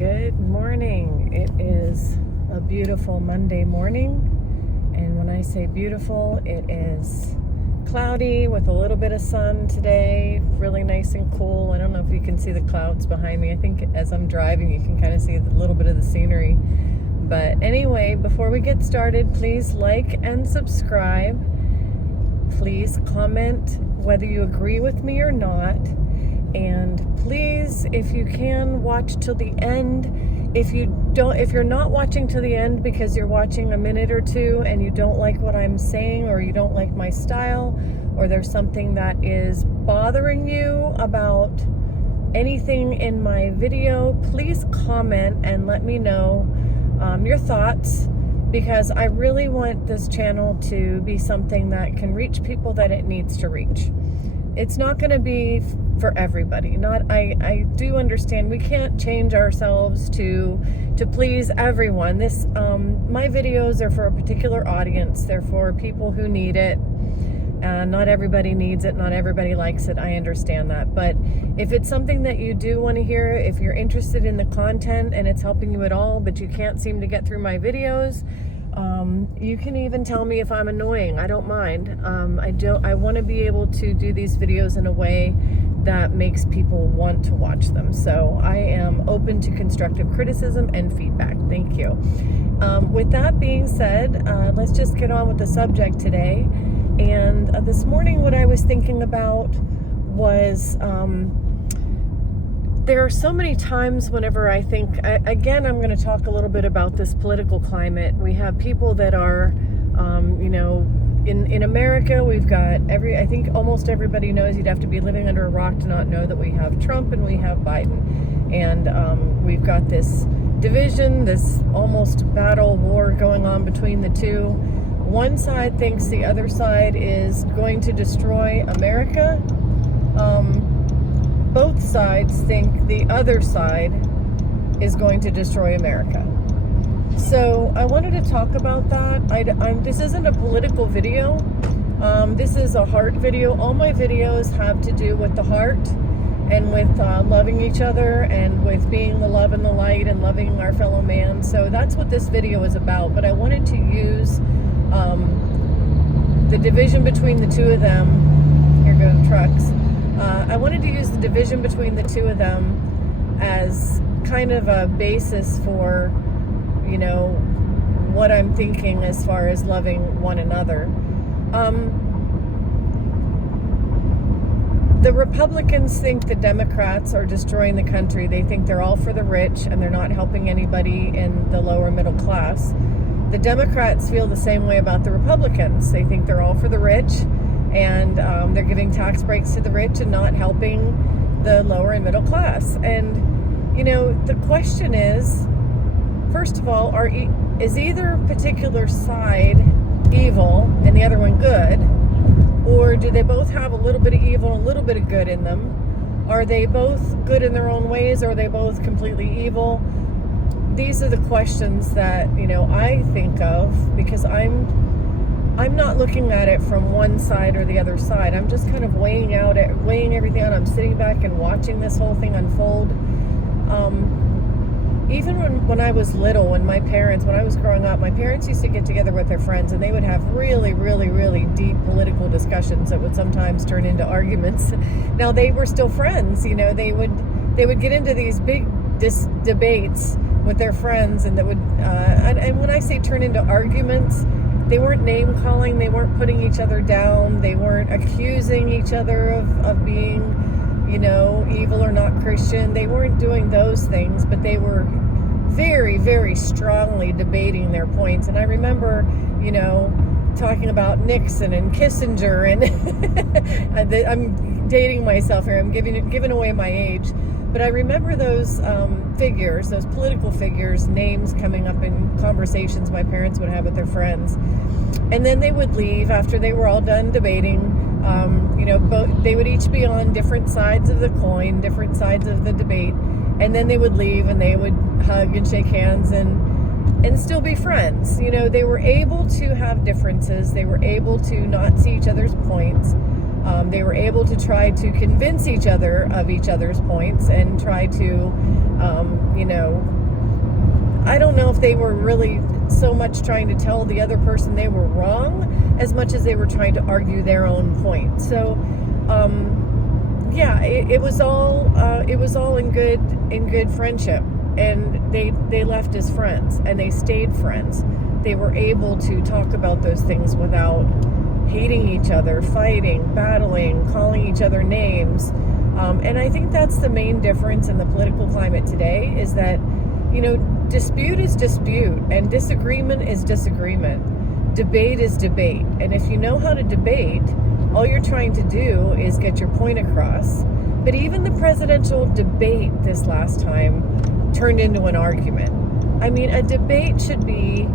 Good morning. It is a beautiful Monday morning, and when I say beautiful, it is cloudy with a little bit of sun today, really nice and cool. I don't know if you can see the clouds behind me. I think as I'm driving you can kind of see a little bit of the scenery. But anyway, before we get started, please like and subscribe. Please comment whether you agree with me or not. And please, if you can, watch till the end. If you're not watching till the end because you're watching a minute or two and you don't like what I'm saying, or you don't like my style, or there's something that is bothering you about anything in my video, please comment and let me know your thoughts, because I really want this channel to be something that can reach people that it needs to reach. It's not going to be for everybody. I do understand we can't change ourselves to please everyone. My videos are for a particular audience. They're for people who need it. Not everybody needs it. Not everybody likes it. I understand that. But if it's something that you do want to hear, if you're interested in the content and it's helping you at all, but you can't seem to get through my videos, you can even tell me if I'm annoying. I don't mind. I want to be able to do these videos in a way that makes people want to watch them. So I am open to constructive criticism and feedback. Thank you. With that being said, let's just get on with the subject today. And this morning, what I was thinking about was there are so many times whenever I think, again, I'm going to talk a little bit about this political climate. We have people that are, in America, we've got I think almost everybody knows, you'd have to be living under a rock to not know that we have Trump and we have Biden. And we've got this division, this almost battle war going on between the two. One side thinks the other side is going to destroy America. Both sides think the other side is going to destroy America. So I wanted to talk about that. This isn't a political video. This is a heart video. All my videos have to do with the heart and with loving each other and with being the love and the light and loving our fellow man. So that's what this video is about. But I wanted to use the division between the two of them. Here go the trucks. I wanted to use the division between the two of them as kind of a basis for, what I'm thinking as far as loving one another. The Republicans think the Democrats are destroying the country. They think they're all for the rich and they're not helping anybody in the lower middle class. The Democrats feel the same way about the Republicans. They think they're all for the rich, and they're giving tax breaks to the rich and not helping the lower and middle class. And, the question is, first of all, is either particular side evil and the other one good? Or do they both have a little bit of evil and a little bit of good in them? Are they both good in their own ways, or are they both completely evil? These are the questions that, I think of, because I'm not looking at it from one side or the other side. I'm just kind of weighing everything out. I'm sitting back and watching this whole thing unfold. Even when I was little, when I was growing up, my parents used to get together with their friends and they would have really, really, really deep political discussions that would sometimes turn into arguments. Now, they were still friends, they would get into these big debates with their friends, and that would, and when I say turn into arguments, they weren't name calling, they weren't putting each other down, they weren't accusing each other of being, evil or not Christian. They weren't doing those things, but they were very, very strongly debating their points. And I remember, talking about Nixon and Kissinger, and I'm dating myself here. I'm giving away my age. But I remember those figures, those political figures, names coming up in conversations my parents would have with their friends. And then they would leave after they were all done debating. They would each be on different sides of the coin, different sides of the debate. And then they would leave and they would hug and shake hands and still be friends. They were able to have differences. They were able to not see each other's points. They were able to try to convince each other of each other's points and try to You know, I don't know if they were really so much trying to tell the other person they were wrong as much as they were trying to argue their own point. So, yeah, it was all in good friendship, and they left as friends, and they stayed friends. They were able to talk about those things without hating each other, fighting, battling, calling each other names. And I think that's the main difference in the political climate today, is that, you know, dispute is dispute, and disagreement is disagreement. Debate is debate. And if you know how to debate, all you're trying to do is get your point across. But even the presidential debate this last time turned into an argument. I mean, a debate should be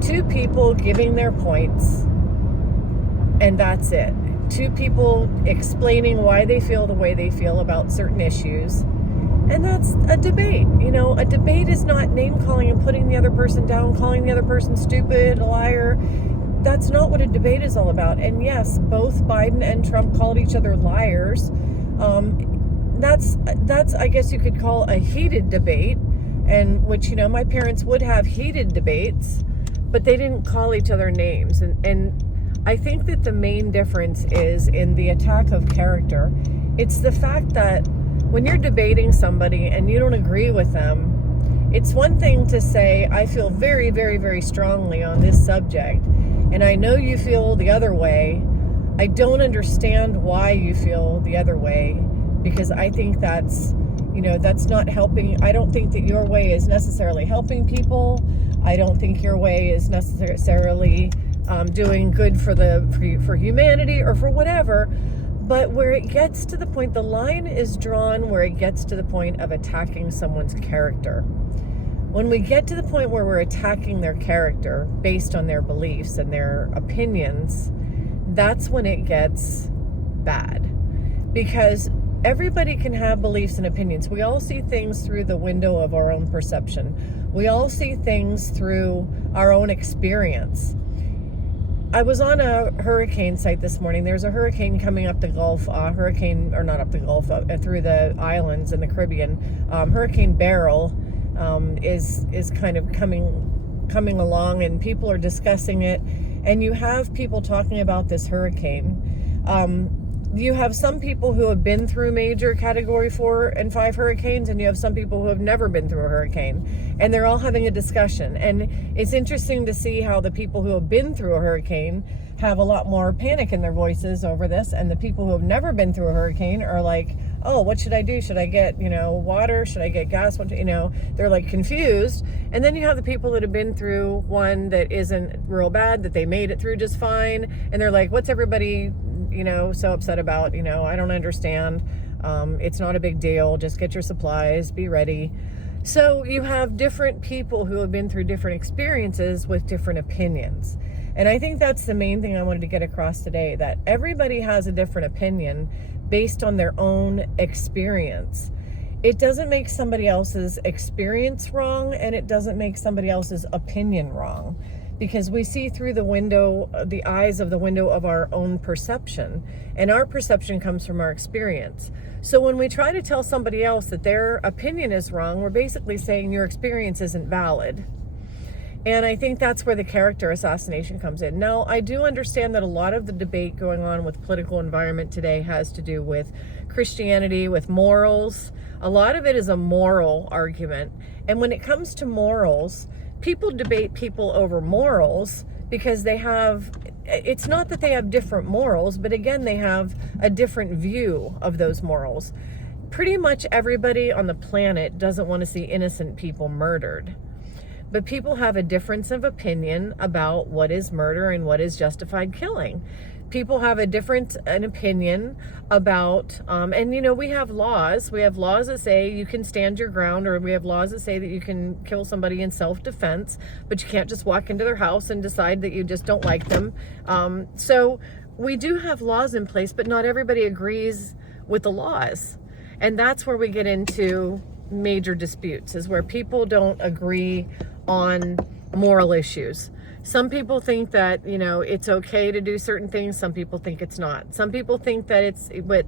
two people giving their points, and that's it. Two people explaining why they feel the way they feel about certain issues. And that's a debate. You know, a debate is not name calling and putting the other person down, calling the other person stupid, a liar. That's not what a debate is all about. And yes, both Biden and Trump called each other liars. That's I guess you could call a heated debate, and which, you know, my parents would have heated debates, but they didn't call each other names. And I think that the main difference is in the attack of character. It's the fact that when you're debating somebody and you don't agree with them, it's one thing to say, I feel very, very, very strongly on this subject, and I know you feel the other way. I don't understand why you feel the other way, because I think that's, you know, that's not helping. I don't think that your way is necessarily helping people. I don't think your way is necessarily doing good for humanity or for whatever. But where it gets to the point, the line is drawn where it gets to the point of attacking someone's character. When we get to the point where we're attacking their character based on their beliefs and their opinions, that's when it gets bad. Because everybody can have beliefs and opinions. We all see things through the window of our own perception. We all see things through our own experience. I was on a hurricane site this morning. There's a hurricane coming up the Gulf, through the islands in the Caribbean. Hurricane Beryl is kind of coming along, and people are discussing it. And you have people talking about this hurricane. You have some people who have been through major Category 4 and 5 hurricanes, and you have some people who have never been through a hurricane, and they're all having a discussion. And it's interesting to see how the people who have been through a hurricane have a lot more panic in their voices over this, and the people who have never been through a hurricane are like, oh, what should I do? Should I get, water? Should I get gas? They're like confused. And then you have the people that have been through one that isn't real bad, that they made it through just fine, and they're like, what's everybody so upset about? I don't understand. It's not a big deal. Just get your supplies, be ready. So you have different people who have been through different experiences with different opinions. And I think that's the main thing I wanted to get across today, that everybody has a different opinion based on their own experience. It doesn't make somebody else's experience wrong, and it doesn't make somebody else's opinion wrong. Because we see through the eyes of the window of our own perception, and our perception comes from our experience. So when we try to tell somebody else that their opinion is wrong, we're basically saying your experience isn't valid. And I think that's where the character assassination comes in. Now, I do understand that a lot of the debate going on with political environment today has to do with Christianity, with morals. A lot of it is a moral argument. And when it comes to morals, people debate people over morals because it's not that they have different morals, but again, they have a different view of those morals. Pretty much everybody on the planet doesn't want to see innocent people murdered. But people have a difference of opinion about what is murder and what is justified killing. People have an opinion about, we have laws. We have laws that say you can stand your ground, or we have laws that say that you can kill somebody in self-defense, but you can't just walk into their house and decide that you just don't like them. So we do have laws in place, but not everybody agrees with the laws. And that's where we get into major disputes, is where people don't agree on moral issues. Some people think that, it's okay to do certain things. Some people think it's not. Some people think that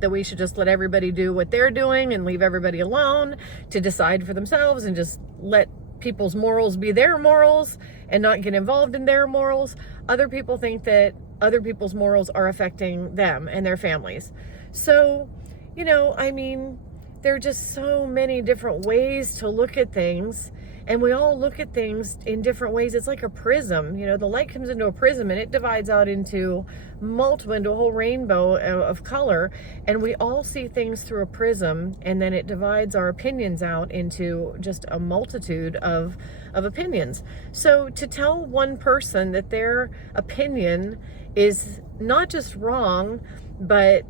that we should just let everybody do what they're doing and leave everybody alone to decide for themselves and just let people's morals be their morals and not get involved in their morals. Other people think that other people's morals are affecting them and their families. So, there are just so many different ways to look at things, and we all look at things in different ways. It's like a prism. The light comes into a prism and it divides out into a whole rainbow of color, and we all see things through a prism, and then it divides our opinions out into just a multitude of opinions. So to tell one person that their opinion is not just wrong, but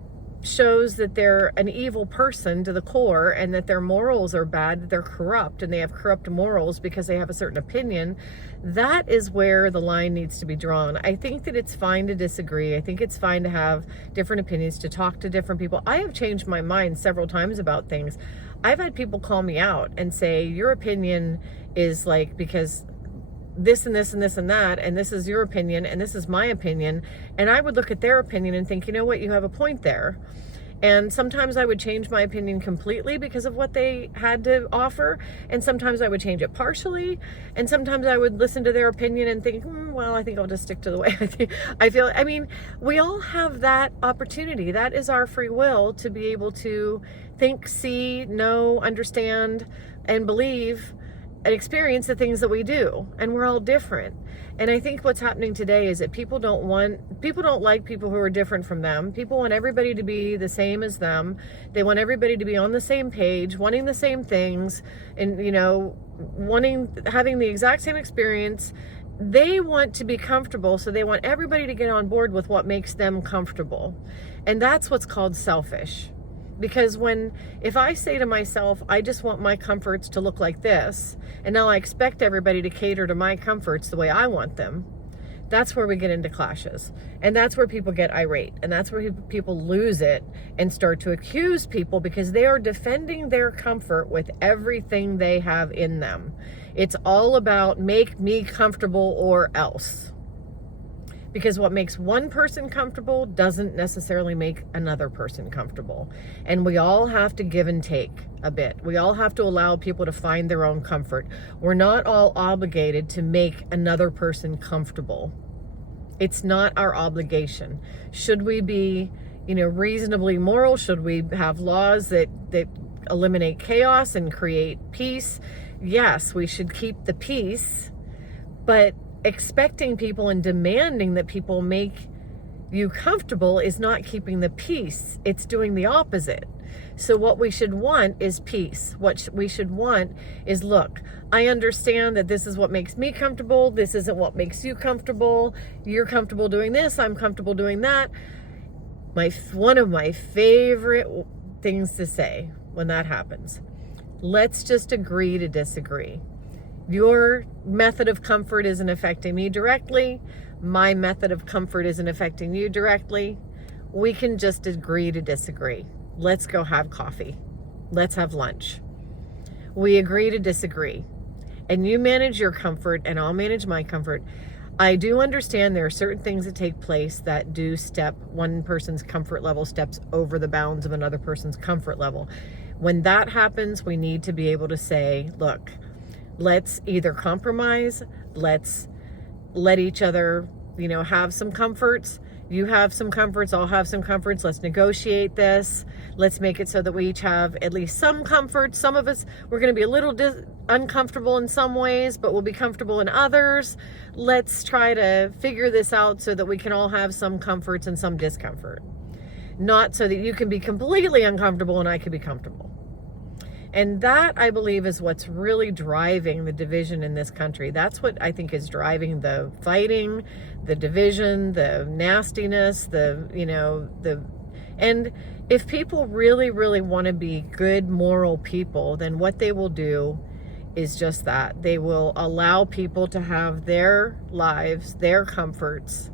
shows that they're an evil person to the core, and that their morals are bad, that they're corrupt, and they have corrupt morals because they have a certain opinion, that is where the line needs to be drawn. I think that it's fine to disagree. I think it's fine to have different opinions, to talk to different people. I have changed my mind several times about things. I've had people call me out and say, your opinion is like, because this and this and this and that, and this is your opinion and this is my opinion. And I would look at their opinion and think, you know what, you have a point there. And sometimes I would change my opinion completely because of what they had to offer, and sometimes I would change it partially, and sometimes I would listen to their opinion and think, well, I think I'll just stick to the way I feel. We all have that opportunity. That is our free will, to be able to think, see, know, understand, and believe and experience the things that we do, and we're all different. And I think what's happening today is that people don't like people who are different from them. People want everybody to be the same as them. They want everybody to be on the same page, wanting the same things, and having the exact same experience. They want to be comfortable, so they want everybody to get on board with what makes them comfortable. And that's what's called selfish. Because if I say to myself, I just want my comforts to look like this, and now I expect everybody to cater to my comforts the way I want them, that's where we get into clashes. And that's where people get irate. And that's where people lose it and start to accuse people, because they are defending their comfort with everything they have in them. It's all about make me comfortable or else. Because what makes one person comfortable doesn't necessarily make another person comfortable. And we all have to give and take a bit. We all have to allow people to find their own comfort. We're not all obligated to make another person comfortable. It's not our obligation. Should we be, reasonably moral? Should we have laws that eliminate chaos and create peace? Yes, we should keep the peace, but expecting people and demanding that people make you comfortable is not keeping the peace. It's doing the opposite. So what we should want is peace. What we should want is, look, I understand that this is what makes me comfortable. This isn't what makes you comfortable. You're comfortable doing this. I'm comfortable doing that. One of my favorite things to say when that happens, let's just agree to disagree. Your method of comfort isn't affecting me directly. My method of comfort isn't affecting you directly. We can just agree to disagree. Let's go have coffee. Let's have lunch. We agree to disagree. And you manage your comfort and I'll manage my comfort. I do understand there are certain things that take place that do one person's comfort level steps over the bounds of another person's comfort level. When that happens, we need to be able to say, look, let's either compromise, let's let each other, have some comforts. You have some comforts, I'll have some comforts. Let's negotiate this. Let's make it so that we each have at least some comfort. Some of us, we're going to be a little uncomfortable in some ways, but we'll be comfortable in others. Let's try to figure this out so that we can all have some comforts and some discomfort. Not so that you can be completely uncomfortable and I can be comfortable. And that, I believe, is what's really driving the division in this country. That's what I think is driving the fighting, the division, the nastiness, and if people really, really want to be good, moral people, then what they will do is just that. They will allow people to have their lives, their comforts,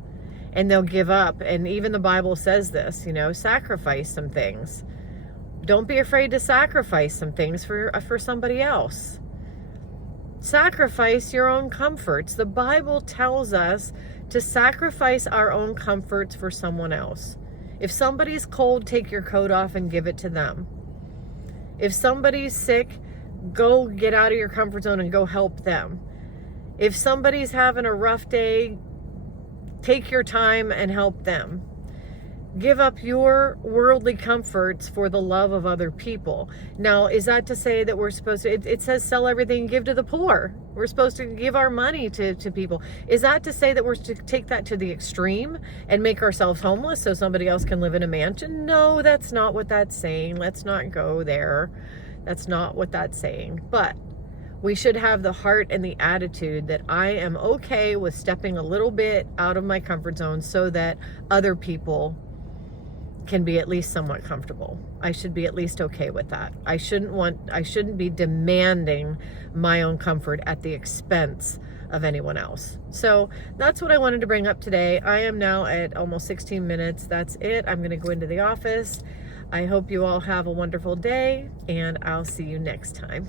and they'll give up. And even the Bible says this, sacrifice some things. Don't be afraid to sacrifice some things for somebody else. sacrifice your own comforts. The Bible tells us to sacrifice our own comforts for someone else. If somebody's cold, take your coat off and give it to them. If somebody's sick, go get out of your comfort zone and go help them. If somebody's having a rough day, take your time and help them. Give up your worldly comforts for the love of other people. Now, is that to say that we're supposed to, it says sell everything and give to the poor. We're supposed to give our money to people. Is that to say that we're to take that to the extreme and make ourselves homeless so somebody else can live in a mansion? No, that's not what that's saying. Let's not go there. That's not what that's saying. But we should have the heart and the attitude that I am okay with stepping a little bit out of my comfort zone so that other people can be at least somewhat comfortable. I should be at least okay with that. I shouldn't be demanding my own comfort at the expense of anyone else. So that's what I wanted to bring up today. I am now at almost 16 minutes. That's it. I'm going to go into the office. I hope you all have a wonderful day, and I'll see you next time.